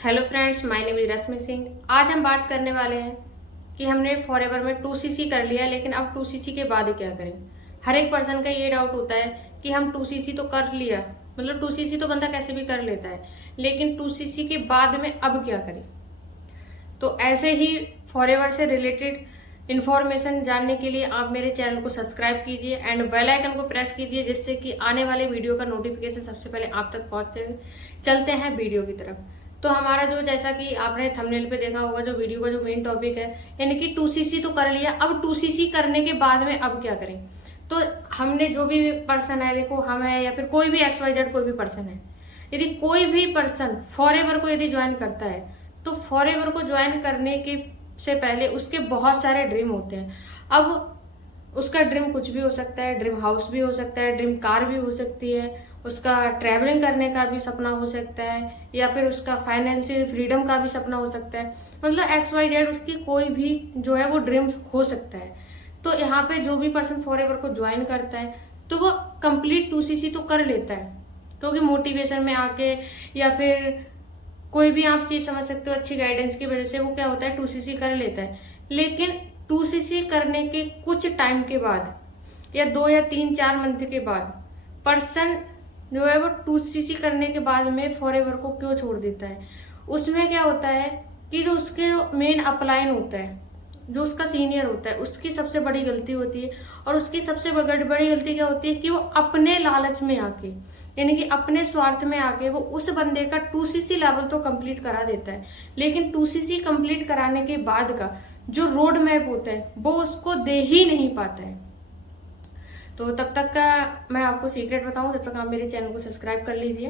Hello friends, my name is Rashmi Singh. आज हम बात करने वाले हैं कि हमने फॉरएवर में 2cc कर लिया, लेकिन अब 2cc के बाद क्या करें। हर एक पर्सन का ये डाउट होता है कि हम 2cc तो कर लिया, मतलब 2cc तो बंदा कैसे भी कर लेता है, लेकिन 2cc के बाद में अब क्या करें। तो ऐसे ही फॉरएवर से रिलेटेड इन्फॉर्मेशन जानने के लिए आप मेरे चैनल को सब्सक्राइब कीजिए एंड बेल आइकन को प्रेस कीजिए, जिससे कि आने वाले वीडियो का नोटिफिकेशन सबसे पहले आप तक पहुंचे। चलते हैं वीडियो की तरफ। तो हमारा जो, जैसा कि आपने थंबनेल पे देखा होगा, जो वीडियो का जो मेन टॉपिक है, यानी कि 2cc तो कर लिया, अब 2cc करने के बाद में अब क्या करें। तो हमने जो भी पर्सन है, देखो हम है या फिर कोई भी XYZ कोई भी पर्सन है, यदि कोई भी पर्सन फॉरएवर को यदि ज्वाइन करता है, तो फॉरएवर को ज्वाइन करने के से पहले उसके बहुत सारे ड्रीम होते हैं। अब उसका ड्रीम कुछ भी हो सकता है, ड्रीम हाउस भी हो सकता है, ड्रीम कार भी हो सकती है, उसका ट्रैवलिंग करने का भी सपना हो सकता है, या फिर उसका फाइनेंशियल फ्रीडम का भी सपना हो सकता है। मतलब XYZ उसकी कोई भी जो है वो ड्रीम्स हो सकता है। तो यहाँ पे जो भी पर्सन फॉरएवर को ज्वाइन करता है तो वो कंप्लीट 2cc तो कर लेता है, क्योंकि मोटिवेशन में आके या फिर कोई भी आप चीज समझ सकते हो, अच्छी गाइडेंस की वजह से वो क्या होता है 2cc कर लेता है। लेकिन 2cc करने के कुछ टाइम के बाद, या 2 या 3-4 मंथ के बाद, पर्सन जो है वो 2cc करने के बाद में फॉरएवर को क्यों छोड़ देता है। उसमें क्या होता है कि जो उसके मेन अपलाइन होता है, जो उसका सीनियर होता है, उसकी सबसे बड़ी गलती होती है। और उसकी सबसे बड़ी गलती क्या होती है कि वो अपने लालच में आके, यानी कि अपने स्वार्थ में आके, वो उस बंदे का 2cc लेवल तो कंप्लीट करा देता है, लेकिन 2cc कंप्लीट कराने के बाद का जो रोड मैप होता है वो उसको दे ही नहीं पाता है। तो तब तक का मैं आपको सीक्रेट बताऊं, तब तक आप मेरे चैनल को सब्सक्राइब कर लीजिए।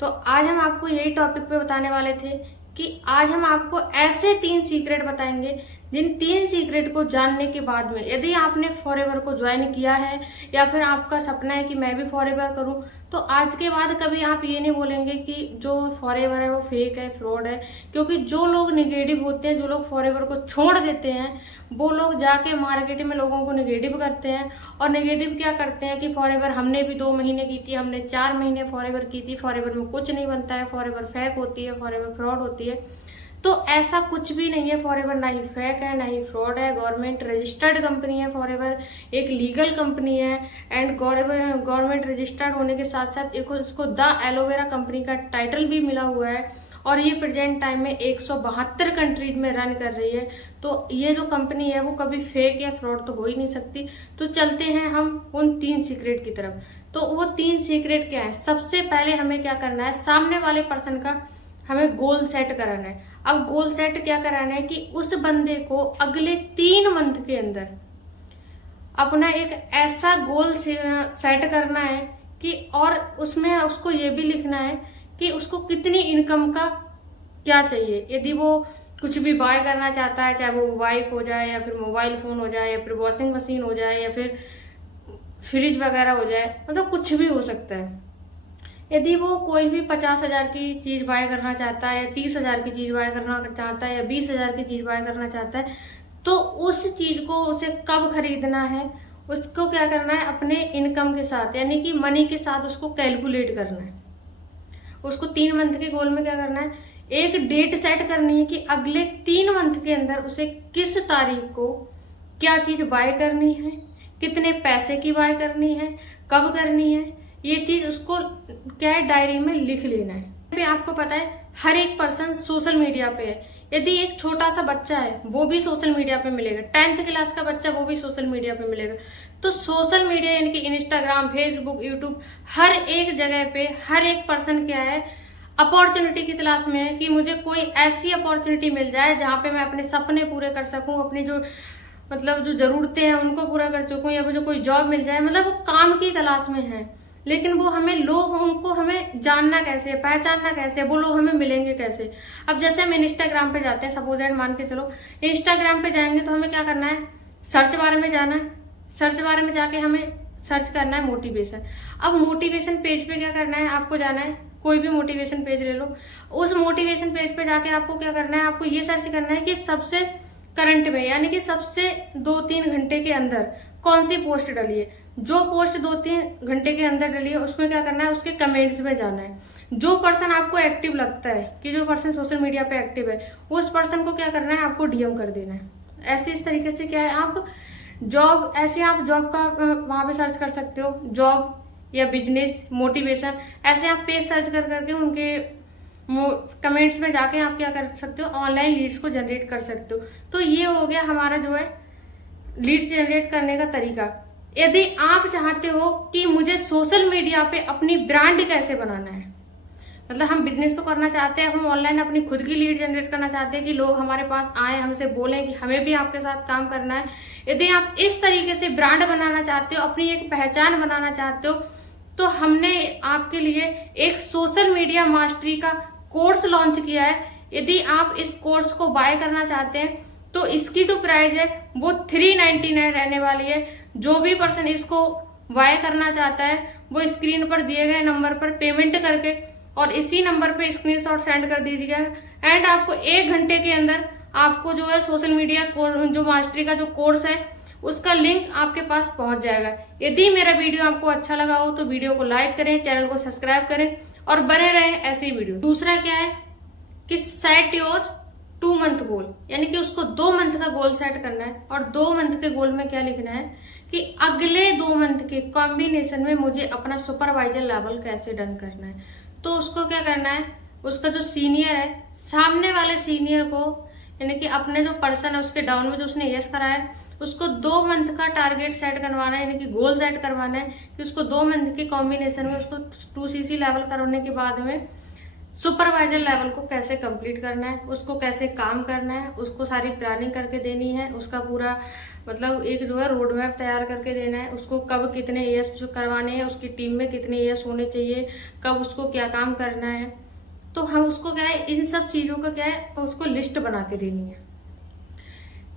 तो आज हम आपको यही टॉपिक पे बताने वाले थे कि आज हम आपको ऐसे 3 सीक्रेट बताएंगे, जिन 3 सीक्रेट को जानने के बाद में, यदि आपने फॉरएवर को ज्वाइन किया है या फिर आपका सपना है कि मैं भी फॉरएवर करूं, तो आज के बाद कभी आप ये नहीं बोलेंगे कि जो फॉरएवर है वो फेक है, फ्रॉड है। क्योंकि जो लोग निगेटिव होते हैं, जो लोग फॉरएवर को छोड़ देते हैं, वो लोग जाके मार्केट में लोगों को निगेटिव करते हैं। और निगेटिव क्या करते हैं कि फॉरएवर हमने भी 2 महीने की थी, हमने 4 महीने फॉरएवर की थी, फॉरएवर में कुछ नहीं बनता है, फॉरएवर फेक होती है, फॉरएवर फ्रॉड होती है। तो ऐसा कुछ भी नहीं है। फॉरएवर ना ही फेक है, ना ही फ्रॉड है। गवर्नमेंट रजिस्टर्ड कंपनी है फॉरएवर, एक लीगल कंपनी है। एंड गवर्नमेंट रजिस्टर्ड होने के साथ साथ इसको द एलोवेरा कंपनी का टाइटल भी मिला हुआ है। और ये प्रेजेंट टाइम में 172 कंट्रीज में रन कर रही है। तो ये जो कंपनी है वो कभी फेक या फ्रॉड तो हो ही नहीं सकती। तो चलते हैं हम उन 3 सीक्रेट की तरफ। तो वो 3 सीक्रेट क्या है। सबसे पहले हमें क्या करना है, सामने वाले पर्सन का हमें गोल सेट कराना है। अब गोल सेट क्या कराना है कि उस बंदे को अगले 3 मंथ के अंदर अपना एक ऐसा गोल सेट करना है कि, और उसमें उसको ये भी लिखना है कि उसको कितनी इनकम का क्या चाहिए। यदि वो कुछ भी बाय करना चाहता है, चाहे वो बाइक हो जाए या फिर मोबाइल फोन हो जाए या फिर वॉशिंग मशीन हो जाए या फिर फ्रिज वगैरह हो जाए, मतलब कुछ भी हो सकता है। यदि वो कोई भी 50,000 की चीज बाय करना चाहता है, या 30,000 की चीज बाय करना चाहता है, या 20,000 की चीज बाय करना चाहता है, तो उस चीज को उसे कब खरीदना है, उसको क्या करना है, अपने इनकम के साथ, यानी कि मनी के साथ उसको कैलकुलेट करना है। उसको 3 मंथ के गोल में क्या करना है, एक डेट सेट करनी है कि अगले 3 मंथ के अंदर उसे किस तारीख को क्या चीज बाय करनी है, कितने पैसे की बाय करनी है, कब करनी है। ये चीज उसको क्या है, डायरी में लिख लेना है। आपको पता है हर एक पर्सन सोशल मीडिया पे है। यदि एक छोटा सा बच्चा है वो भी सोशल मीडिया पे मिलेगा, 10th क्लास का बच्चा वो भी सोशल मीडिया पे मिलेगा। तो सोशल मीडिया यानी कि इंस्टाग्राम, फेसबुक, यूट्यूब, हर एक जगह पे हर एक पर्सन क्या है, अपॉर्चुनिटी की तलाश में है कि मुझे कोई ऐसी अपॉर्चुनिटी मिल जाए जहां पे मैं अपने सपने पूरे कर सकूं, अपनी जो मतलब जो जरूरतें हैं उनको पूरा कर चुकूं, या मुझे कोई जॉब मिल जाए। मतलब वो काम की तलाश में है, लेकिन वो हमें लोग, उनको हमें जानना कैसे, पहचानना कैसे, वो लोग हमें मिलेंगे कैसे। अब जैसे हम इंस्टाग्राम पे जाते हैं, सपोज एंड मान के चलो इंस्टाग्राम पे जाएंगे, तो हमें क्या करना है, सर्च बार में जाना है। सर्च बार में जाके हमें सर्च करना है मोटिवेशन। अब मोटिवेशन पेज पे क्या करना है, आपको जाना है, कोई भी मोटिवेशन पेज ले लो। उस मोटिवेशन पेज पे जाके आपको क्या करना है, आपको ये सर्च करना है कि सबसे करंट में, यानी कि सबसे 2-3 घंटे के अंदर कौन सी पोस्ट डली है। जो पोस्ट 2-3 घंटे के अंदर डली है उसमें क्या करना है, उसके कमेंट्स में जाना है। जो पर्सन आपको एक्टिव लगता है कि जो पर्सन सोशल मीडिया पे एक्टिव है, उस पर्सन को क्या करना है, आपको डीएम कर देना है। ऐसे इस तरीके से क्या है, आप जॉब का वहां पे सर्च कर सकते हो, जॉब या बिजनेस, मोटिवेशन, ऐसे आप पेज सर्च कर करके उनके कमेंट्स में जाके आप क्या कर सकते हो, ऑनलाइन लीड्स को जनरेट कर सकते हो। तो ये हो गया हमारा जो है लीड्स जनरेट करने का तरीका। यदि आप चाहते हो कि मुझे सोशल मीडिया पे अपनी ब्रांड कैसे बनाना है, मतलब हम बिजनेस तो करना चाहते हैं, हम ऑनलाइन अपनी खुद की लीड जनरेट करना चाहते हैं कि लोग हमारे पास आए, हमसे बोलें कि हमें भी आपके साथ काम करना है। यदि आप इस तरीके से ब्रांड बनाना चाहते हो, अपनी एक पहचान बनाना चाहते हो, तो हमने आपके लिए एक सोशल मीडिया मास्टरी का कोर्स लॉन्च किया है। यदि आप इस कोर्स को बाय करना चाहते हैं तो इसकी जो प्राइस है वो 399 रहने वाली है। जो भी पर्सन इसको बाय करना चाहता है वो स्क्रीन पर दिए गए नंबर पर पेमेंट करके और इसी नंबर पे स्क्रीनशॉट सेंड कर दीजिएगा एंड आपको 1 घंटे के अंदर आपको जो है सोशल मीडिया जो मास्टरी का जो कोर्स है उसका लिंक आपके पास पहुंच जाएगा। यदि मेरा वीडियो आपको अच्छा लगा हो तो वीडियो को लाइक करें, चैनल को सब्सक्राइब करें और बने रहें ऐसे ही वीडियो। दूसरा क्या है कि सेट योर 2 मंथ गोल, यानी कि उसको 2 मंथ का गोल सेट करना है और 2 मंथ के गोल में क्या लिखना है कि अगले 2 मंथ के कॉम्बिनेशन में मुझे अपना सुपरवाइजर लेवल कैसे डन करना है। तो उसको क्या करना है, उसका जो सीनियर है, सामने वाले सीनियर को, यानी कि अपने जो पर्सन है उसके डाउन में जो उसने यस कराया है, उसको 2 मंथ का टारगेट सेट करवाना है, यानी कि गोल सेट करवाना है कि उसको 2 मंथ के कॉम्बिनेशन में उसको 2cc लेवल करने के बाद में सुपरवाइजर लेवल को कैसे कंप्लीट करना है, उसको कैसे काम करना है, उसको सारी प्लानिंग करके देनी है, उसका पूरा मतलब एक जो है रोड मैप तैयार करके देना है, उसको कब कितने एएस करवाने हैं, उसकी टीम में कितने एएस होने चाहिए, कब उसको क्या काम करना है। तो हम उसको क्या है, इन सब चीजों का क्या है, उसको लिस्ट बना के देनी है।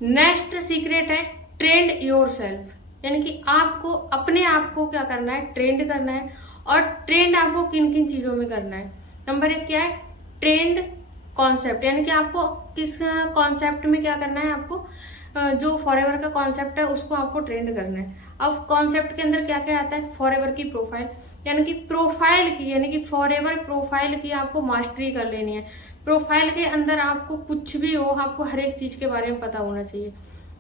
नेक्स्ट सीक्रेट है ट्रेंड योरसेल्फ, यानी कि आपको अपने आप को क्या करना है, ट्रेंड करना है। और ट्रेंड आपको किन किन चीजों में करना है। नंबर 1 क्या है, ट्रेंड कॉन्सेप्ट, यानी कि आपको किस कॉन्सेप्ट में क्या करना है, आपको जो फॉरएवर का कॉन्सेप्ट है उसको आपको ट्रेंड करना है। अब कॉन्सेप्ट के अंदर क्या क्या आता है, फॉरएवर की प्रोफाइल, यानी कि प्रोफाइल की, यानी कि फॉरएवर प्रोफाइल की आपको मास्टरी कर लेनी है। प्रोफाइल के अंदर आपको कुछ भी हो, आपको हर एक चीज के बारे में पता होना चाहिए।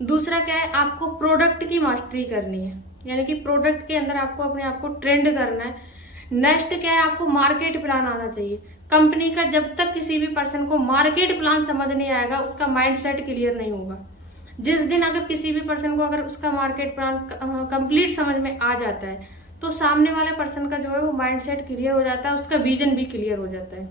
दूसरा क्या है, आपको प्रोडक्ट की मास्टरी करनी है, यानी कि प्रोडक्ट के अंदर आपको अपने आप को ट्रेंड करना है। नेक्स्ट क्या है, आपको मार्केट प्लान आना चाहिए। कंपनी का जब तक किसी भी पर्सन को मार्केट प्लान समझ नहीं आएगा उसका माइंडसेट क्लियर नहीं होगा। जिस दिन अगर किसी भी पर्सन को अगर उसका मार्केट प्लान कंप्लीट समझ में आ जाता है तो सामने वाले पर्सन का जो है वो माइंडसेट क्लियर हो जाता है, उसका विजन भी क्लियर हो जाता है।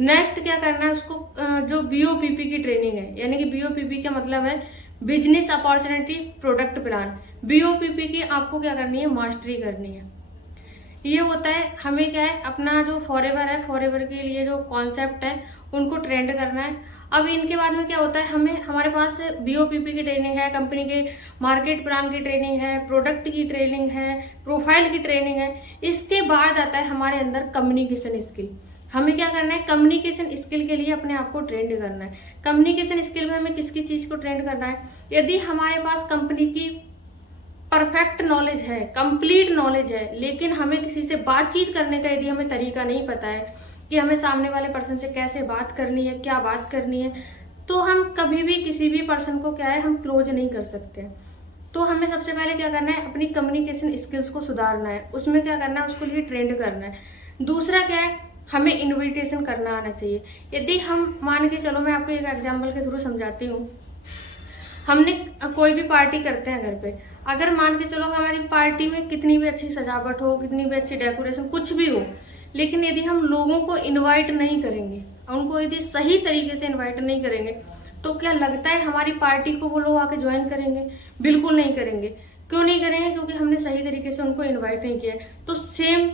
नेक्स्ट क्या करना है, उसको जो बीओपीपी की ट्रेनिंग है, यानी कि बीओपीपी का मतलब है business opportunity product plan. BOPP की आपको क्या करनी है, मास्टरी करनी है। ये होता है हमें क्या है, अपना जो फॉरएवर है, फॉरएवर के लिए जो कॉन्सेप्ट है उनको ट्रेंड करना है। अब इनके बाद में क्या होता है, हमें हमारे पास बीओपीपी की ट्रेनिंग है, कंपनी के मार्केट प्लान की ट्रेनिंग है, प्रोडक्ट की ट्रेनिंग है, प्रोफाइल की ट्रेनिंग है। इसके बाद आता है हमारे अंदर कम्युनिकेशन स्किल। हमें क्या करना है, कम्युनिकेशन स्किल के लिए अपने आप को ट्रेंड करना है। कम्युनिकेशन स्किल में हमें किसकी चीज को ट्रेंड करना है, यदि हमारे पास कंपनी की परफेक्ट नॉलेज है, कंप्लीट नॉलेज है, लेकिन हमें किसी से बातचीत करने का यदि हमें तरीका नहीं पता है कि हमें सामने वाले पर्सन से कैसे बात करनी है, क्या बात करनी है, तो हम कभी भी किसी भी पर्सन को क्या है, हम क्लोज नहीं कर सकते। तो हमें सबसे पहले क्या करना है, अपनी कम्युनिकेशन स्किल्स को सुधारना है। उसमें क्या करना है, उसको लिए ट्रेंड करना है। दूसरा क्या है, हमें इन्विटेशन करना आना चाहिए। यदि हम मान के चलो, मैं आपको एक एग्जाम्पल के थ्रू समझाती हूँ। हमने कोई भी पार्टी करते हैं घर पे, अगर मान के चलो हमारी पार्टी में कितनी भी अच्छी सजावट हो, कितनी भी अच्छी डेकोरेशन, कुछ भी हो, लेकिन यदि हम लोगों को इनवाइट नहीं करेंगे, उनको यदि सही तरीके से इनवाइट नहीं करेंगे, तो क्या लगता है हमारी पार्टी को वो लोग आके ज्वाइन करेंगे? बिल्कुल नहीं करेंगे। क्यों नहीं करेंगे? क्योंकि हमने सही तरीके से उनको इन्वाइट नहीं किया है। तो सेम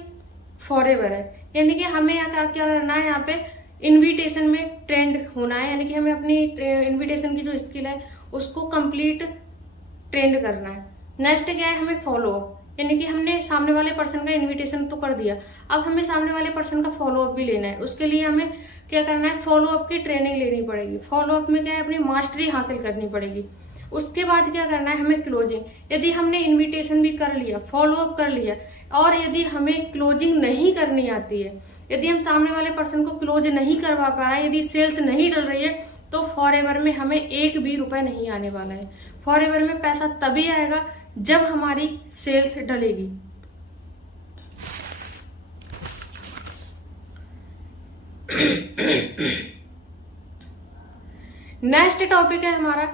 फॉरएवर है, यानी कि हमें यहाँ क्या करना है, यहाँ पे इन्विटेशन में ट्रेंड होना है, यानी कि हमें अपनी इन्विटेशन की जो स्किल है उसको कंप्लीट ट्रेंड करना है। नेक्स्ट क्या है, हमें फॉलो अप, यानी कि हमने सामने वाले पर्सन का इनविटेशन तो कर दिया, अब हमें सामने वाले पर्सन का फॉलो अप भी लेना है। उसके लिए हमें क्या करना है, फॉलो अप की ट्रेनिंग लेनी पड़ेगी। फॉलो अप में क्या है, अपनी मास्टरी हासिल करनी पड़ेगी। उसके बाद क्या करना है, हमें क्लोजिंग। यदि हमने इनविटेशन भी कर लिया, फॉलो अप कर लिया, और यदि हमें क्लोजिंग नहीं करनी आती है, यदि हम सामने वाले पर्सन को क्लोज नहीं करवा पा रहे हैं, यदि सेल्स नहीं डल रही है, तो फॉरएवर में हमें एक भी रुपए नहीं आने वाला है। फॉरएवर में पैसा तभी आएगा जब हमारी सेल्स डलेगी। नेक्स्ट टॉपिक है हमारा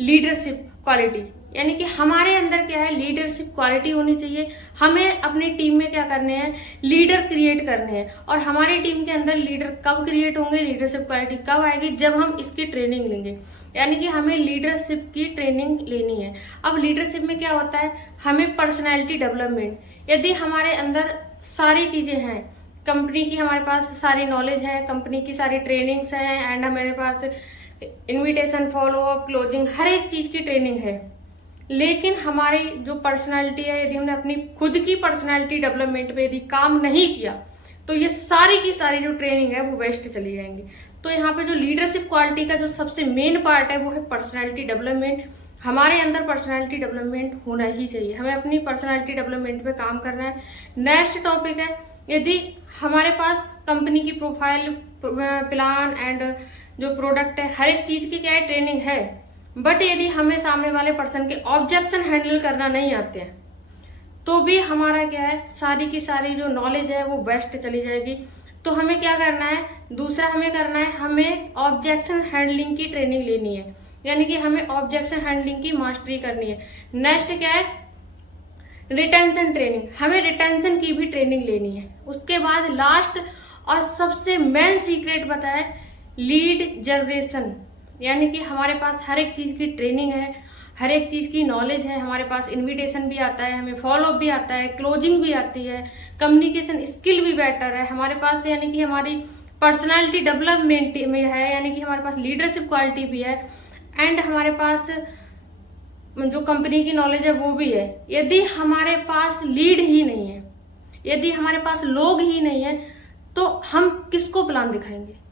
लीडरशिप क्वालिटी, यानी कि हमारे अंदर क्या है, लीडरशिप क्वालिटी होनी चाहिए। हमें अपनी टीम में क्या करने हैं, लीडर क्रिएट करने हैं। और हमारी टीम के अंदर लीडर कब क्रिएट होंगे, लीडरशिप क्वालिटी कब आएगी, जब हम इसकी ट्रेनिंग लेंगे। यानी कि हमें लीडरशिप की ट्रेनिंग लेनी है। अब लीडरशिप में क्या होता है, हमें पर्सनैलिटी डेवलपमेंट, यदि हमारे अंदर सारी चीजें हैं, कंपनी की हमारे पास सारी नॉलेज है, कंपनी की सारी ट्रेनिंग्स है, एंड हमारे पास इनविटेशन, फॉलोअप, क्लोजिंग, हर एक चीज की ट्रेनिंग है, लेकिन हमारी जो पर्सनालिटी है, यदि हमने अपनी खुद की पर्सनालिटी डेवलपमेंट पे यदि काम नहीं किया, तो ये सारी की सारी जो ट्रेनिंग है वो वेस्ट चली जाएंगी। तो यहाँ पे जो लीडरशिप क्वालिटी का जो सबसे मेन पार्ट है वो है पर्सनालिटी डेवलपमेंट। हमारे अंदर पर्सनालिटी डेवलपमेंट होना ही चाहिए, हमें अपनी पर्सनालिटी डेवलपमेंट पे काम करना है। नेक्स्ट टॉपिक है, यदि हमारे पास कंपनी की प्रोफाइल, प्लान एंड जो प्रोडक्ट है, हर एक चीज की क्या है, ट्रेनिंग है, बट यदि हमें सामने वाले पर्सन के ऑब्जेक्शन हैंडल करना नहीं आते हैं, तो भी हमारा क्या है, सारी की सारी जो नॉलेज है वो वेस्ट चली जाएगी। तो हमें क्या करना है, दूसरा हमें करना है, हमें ऑब्जेक्शन हैंडलिंग की ट्रेनिंग लेनी है, यानी कि हमें ऑब्जेक्शन हैंडलिंग की मास्टरी करनी है। नेक्स्ट क्या है, रिटेंशन ट्रेनिंग, हमें रिटेंशन की भी ट्रेनिंग लेनी है। उसके बाद लास्ट और सबसे मेन सीक्रेट बताया, लीड जनरेशन, यानी कि हमारे पास हर एक चीज की ट्रेनिंग है, हर एक चीज की नॉलेज है, हमारे पास इनविटेशन भी आता है, हमें फॉलोअप भी आता है, क्लोजिंग भी आती है, कम्युनिकेशन स्किल भी बेटर है हमारे पास, यानी कि हमारी पर्सनालिटी डेवलपमेंट में है, यानी कि हमारे पास लीडरशिप क्वालिटी भी है, एंड हमारे पास जो कंपनी की नॉलेज है वो भी है। यदि हमारे पास लीड ही नहीं है, यदि हमारे पास लोग ही नहीं है, तो हम किसको प्लान दिखाएंगे।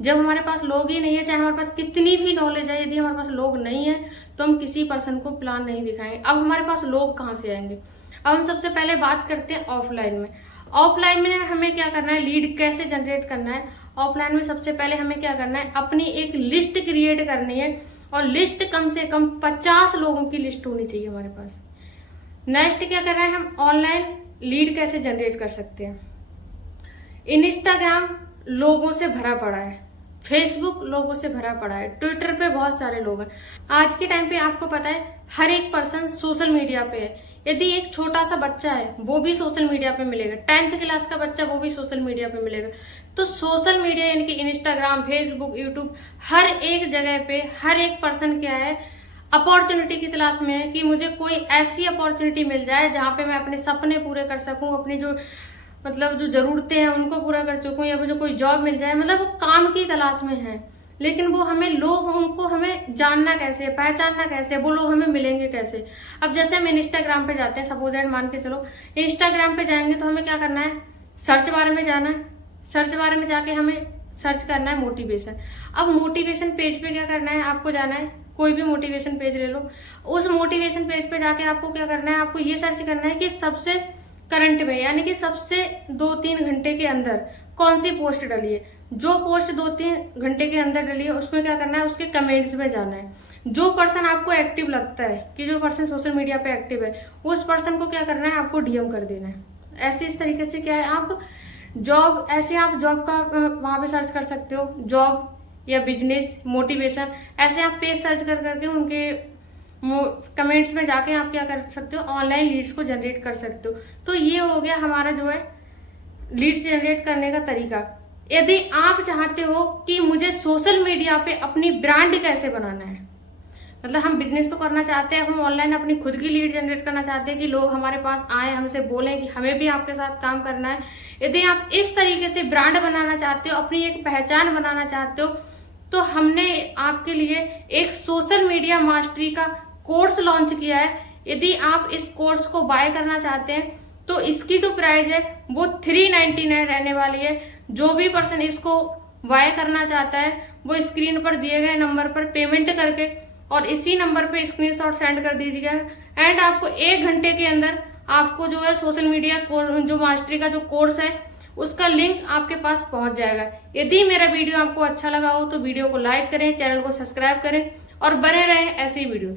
जब हमारे पास लोग ही नहीं है, चाहे हमारे पास कितनी भी नॉलेज है, यदि हमारे पास लोग नहीं है तो हम किसी पर्सन को प्लान नहीं दिखाएंगे। अब हमारे पास लोग कहाँ से आएंगे। अब हम सबसे पहले बात करते हैं ऑफलाइन में। ऑफलाइन में हमें क्या करना है, लीड कैसे जनरेट करना है। ऑफलाइन में सबसे पहले हमें क्या करना है, अपनी एक लिस्ट क्रिएट करनी है, और लिस्ट कम से कम 50 लोगों की लिस्ट होनी चाहिए हमारे पास। नेक्स्ट क्या करना है, हम ऑनलाइन लीड कैसे जनरेट कर सकते हैं। इंस्टाग्राम लोगों से भरा पड़ा है, फेसबुक लोगों से भरा पड़ा है, ट्विटर पे बहुत सारे लोग हैं। आज के टाइम पे आपको पता है हर एक पर्सन सोशल मीडिया पे है। यदि एक छोटा सा बच्चा है वो भी सोशल मीडिया पे मिलेगा, 10th क्लास का बच्चा वो भी सोशल मीडिया पे मिलेगा। तो सोशल मीडिया यानी कि इंस्टाग्राम, फेसबुक, यूट्यूब, हर एक जगह पे हर एक पर्सन क्या है, अपॉर्चुनिटी की तलाश में है कि मुझे कोई ऐसी अपॉर्चुनिटी मिल जाए जहां पे मैं अपने सपने पूरे कर सकूं, अपनी जो जो जरूरतें हैं उनको पूरा कर चुकूं, या मुझे कोई जॉब मिल जाए। मतलब वो काम की तलाश में है, लेकिन वो हमें लोग, उनको हमें जानना कैसे, पहचानना कैसे, वो लोग हमें मिलेंगे कैसे। अब जैसे हम इंस्टाग्राम पे जाते हैं, सपोज एंड मान के चलो इंस्टाग्राम पे जाएंगे तो हमें क्या करना है, सर्च बार में जाना है। सर्च बार में जाके हमें सर्च करना है मोटिवेशन। अब मोटिवेशन पेज पे क्या करना है, आपको जाना है, कोई भी मोटिवेशन पेज ले लो। उस मोटिवेशन पेज पे जाके आपको क्या करना है, आपको ये सर्च करना है कि सबसे करंट में, यानी कि सबसे 2-3 घंटे के अंदर कौन सी पोस्ट डली है। जो पोस्ट 2-3 घंटे के अंदर डली है उसमें क्या करना है, उसके कमेंट्स में जाना है। जो पर्सन आपको एक्टिव लगता है कि जो पर्सन सोशल मीडिया पे एक्टिव है, उस पर्सन को क्या करना है, आपको डीएम कर देना है। ऐसे इस तरीके से क्या है, आप जॉब, ऐसे आप जॉब का वहां पे सर्च कर सकते हो, जॉब या बिजनेस, मोटिवेशन, ऐसे आप पेज सर्च कर करके उनके कमेंट्स में जाके आप क्या कर सकते हो, ऑनलाइन लीड्स को जनरेट कर सकते हो। तो ये हो गया हमारा जो है लीड्स जनरेट करने का तरीका। यदि आप चाहते हो कि मुझे सोशल मीडिया पे अपनी ब्रांड कैसे बनाना है, मतलब हम बिजनेस तो करना चाहते हैं, हम ऑनलाइन अपनी खुद की लीड जनरेट करना चाहते हैं कि लोग हमारे पास आए, हमसे बोलें कि हमें भी आपके साथ काम करना है। यदि आप इस तरीके से ब्रांड बनाना चाहते हो, अपनी एक पहचान बनाना चाहते हो, तो हमने आपके लिए एक सोशल मीडिया मास्टरी का कोर्स लॉन्च किया है। यदि आप इस कोर्स को बाय करना चाहते हैं तो इसकी जो प्राइस है वो 399 रहने वाली है। जो भी पर्सन इसको बाय करना चाहता है वो स्क्रीन पर दिए गए नंबर पर पेमेंट करके और इसी नंबर पे स्क्रीनशॉट सेंड कर दीजिएगा, एंड आपको 1 घंटे के अंदर आपको जो है सोशल मीडिया जो मास्टरी का जो कोर्स है उसका लिंक आपके पास पहुंच जाएगा। यदि मेरा वीडियो आपको अच्छा लगा हो तो वीडियो को लाइक करें, चैनल को सब्सक्राइब करें और बने रहें ऐसे ही वीडियो।